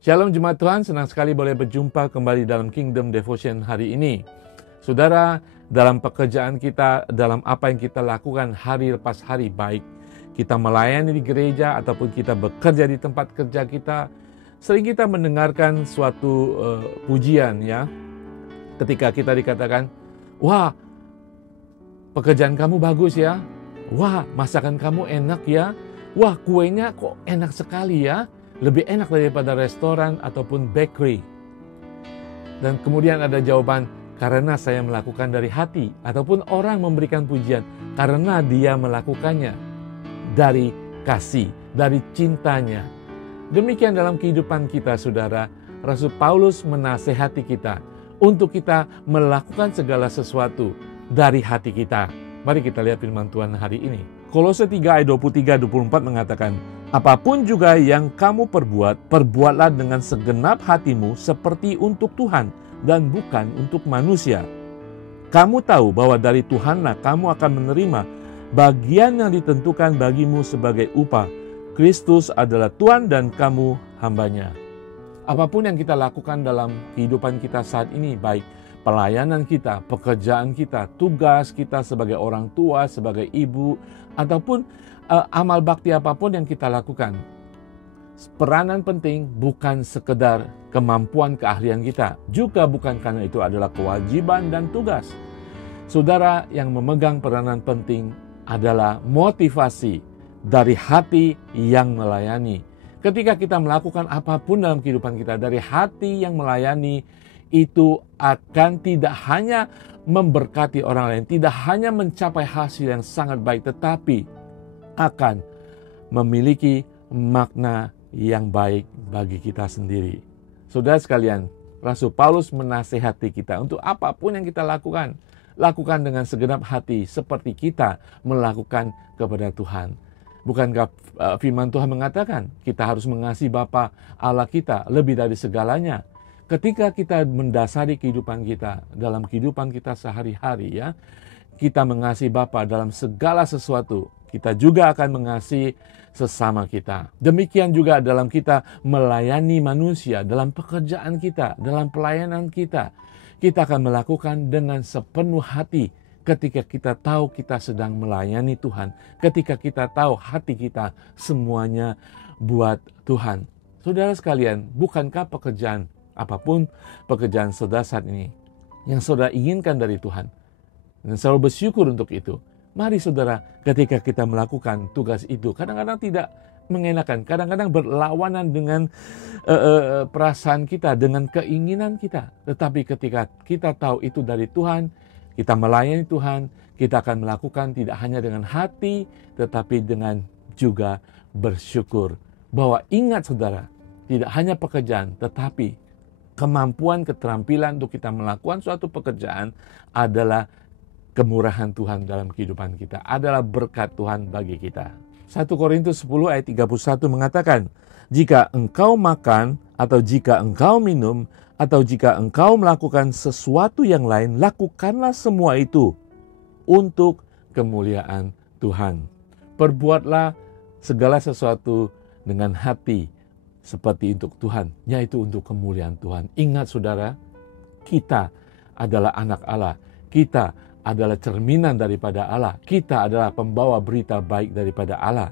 Shalom Jemaat Tuhan, senang sekali boleh berjumpa kembali dalam Kingdom Devotion hari ini. Saudara, dalam pekerjaan kita, dalam apa yang kita lakukan hari lepas hari, baik kita melayani di gereja ataupun kita bekerja di tempat kerja kita, sering kita mendengarkan suatu pujian ya. Ketika kita dikatakan, wah pekerjaan kamu bagus ya, wah masakan kamu enak ya, wah kuenya kok enak sekali ya. Lebih enak daripada restoran ataupun bakery. Dan kemudian ada jawaban, karena saya melakukan dari hati. Ataupun orang memberikan pujian, karena dia melakukannya dari kasih, dari cintanya. Demikian dalam kehidupan kita, saudara. Rasul Paulus menasehati kita untuk kita melakukan segala sesuatu dari hati kita. Mari kita lihat firman Tuhan hari ini. Kolose 3 ayat 23-24 mengatakan, apapun juga yang kamu perbuat, perbuatlah dengan segenap hatimu seperti untuk Tuhan dan bukan untuk manusia. Kamu tahu bahwa dari Tuhanlah kamu akan menerima bagian yang ditentukan bagimu sebagai upah. Kristus adalah Tuhan dan kamu hambanya. Apapun yang kita lakukan dalam kehidupan kita saat ini, baik pelayanan kita, pekerjaan kita, tugas kita sebagai orang tua, sebagai ibu, ataupun amal bakti apapun yang kita lakukan. Peranan penting bukan sekedar kemampuan keahlian kita, juga bukan karena itu adalah kewajiban dan tugas. Saudara, yang memegang peranan penting adalah motivasi dari hati yang melayani. Ketika kita melakukan apapun dalam kehidupan kita dari hati yang melayani, itu akan tidak hanya memberkati orang lain, tidak hanya mencapai hasil yang sangat baik, tetapi akan memiliki makna yang baik bagi kita sendiri. Saudara sekalian, Rasul Paulus menasehati kita untuk apapun yang kita lakukan, lakukan dengan segenap hati seperti kita melakukan kepada Tuhan. Bukankah firman Tuhan mengatakan kita harus mengasihi Bapa Allah kita lebih dari segalanya? Ketika kita mendasari kehidupan kita, dalam kehidupan kita sehari-hari ya, kita mengasihi Bapa dalam segala sesuatu, kita juga akan mengasihi sesama kita. Demikian juga dalam kita melayani manusia, dalam pekerjaan kita, dalam pelayanan kita, kita akan melakukan dengan sepenuh hati ketika kita tahu kita sedang melayani Tuhan, ketika kita tahu hati kita semuanya buat Tuhan. Saudara sekalian, bukankah apapun pekerjaan saudara saat ini yang saudara inginkan dari Tuhan dan selalu bersyukur untuk itu. Mari saudara, ketika kita melakukan tugas itu, kadang-kadang tidak mengenakan, kadang-kadang berlawanan dengan perasaan kita, dengan keinginan kita. Tetapi ketika kita tahu itu dari Tuhan, kita melayani Tuhan, kita akan melakukan tidak hanya dengan hati, tetapi dengan juga bersyukur. Bahwa ingat saudara, tidak hanya pekerjaan, tetapi kemampuan, keterampilan untuk kita melakukan suatu pekerjaan adalah kemurahan Tuhan dalam kehidupan kita, adalah berkat Tuhan bagi kita. 1 Korintus 10 ayat 31 mengatakan, jika engkau makan atau jika engkau minum atau jika engkau melakukan sesuatu yang lain, lakukanlah semua itu untuk kemuliaan Tuhan. Perbuatlah segala sesuatu dengan hati seperti untuk Tuhan, yaitu untuk kemuliaan Tuhan. Ingat saudara, kita adalah anak Allah. Kita adalah cerminan daripada Allah. Kita adalah pembawa berita baik daripada Allah.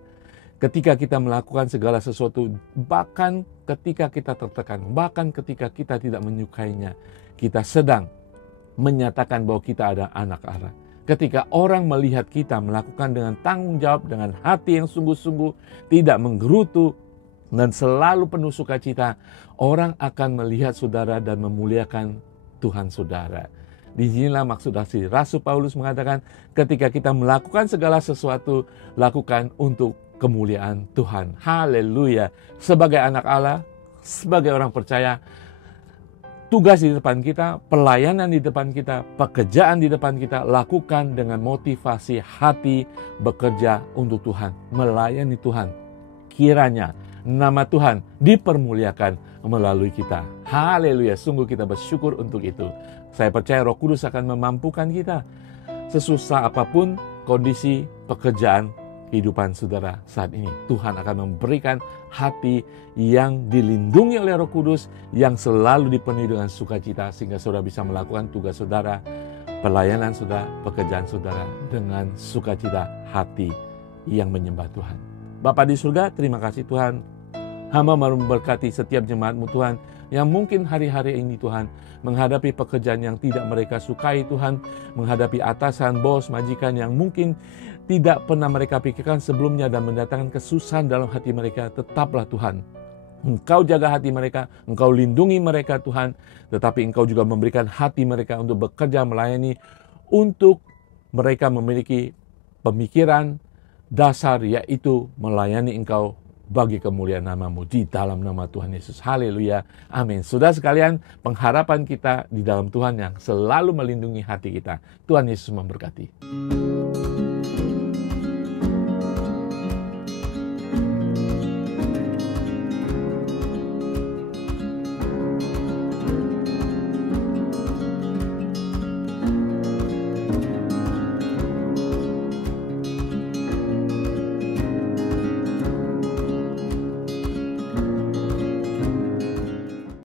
Ketika kita melakukan segala sesuatu, bahkan ketika kita tertekan, bahkan ketika kita tidak menyukainya, kita sedang menyatakan bahwa kita adalah anak Allah. Ketika orang melihat kita melakukan dengan tanggung jawab, dengan hati yang sungguh-sungguh, tidak menggerutu, dan selalu penuh sukacita, orang akan melihat saudara dan memuliakan Tuhan saudara. Disinilah maksud asli. Rasul Paulus mengatakan ketika kita melakukan segala sesuatu, lakukan untuk kemuliaan Tuhan. Haleluya. Sebagai anak Allah, sebagai orang percaya, tugas di depan kita, pelayanan di depan kita, pekerjaan di depan kita, lakukan dengan motivasi hati bekerja untuk Tuhan, melayani Tuhan. Kiranya nama Tuhan dipermuliakan melalui kita. Haleluya, sungguh kita bersyukur untuk itu. Saya percaya Roh Kudus akan memampukan kita. Sesusah apapun kondisi pekerjaan kehidupan saudara saat ini, Tuhan akan memberikan hati yang dilindungi oleh Roh Kudus, yang selalu dipenuhi dengan sukacita, sehingga saudara bisa melakukan tugas saudara, pelayanan saudara, pekerjaan saudara dengan sukacita hati yang menyembah Tuhan. Bapa di surga, terima kasih Tuhan. Hamba memberkati setiap jemaat-Mu Tuhan, yang mungkin hari-hari ini Tuhan menghadapi pekerjaan yang tidak mereka sukai Tuhan, menghadapi atasan, bos, majikan yang mungkin tidak pernah mereka pikirkan sebelumnya dan mendatangkan kesusahan dalam hati mereka. Tetaplah Tuhan, Engkau jaga hati mereka, Engkau lindungi mereka Tuhan, tetapi Engkau juga memberikan hati mereka untuk bekerja melayani, untuk mereka memiliki pemikiran dasar, yaitu melayani Engkau bagi kemuliaan nama-Mu di dalam nama Tuhan Yesus. Haleluya. Amin. Saudara sekalian, pengharapan kita di dalam Tuhan yang selalu melindungi hati kita. Tuhan Yesus memberkati.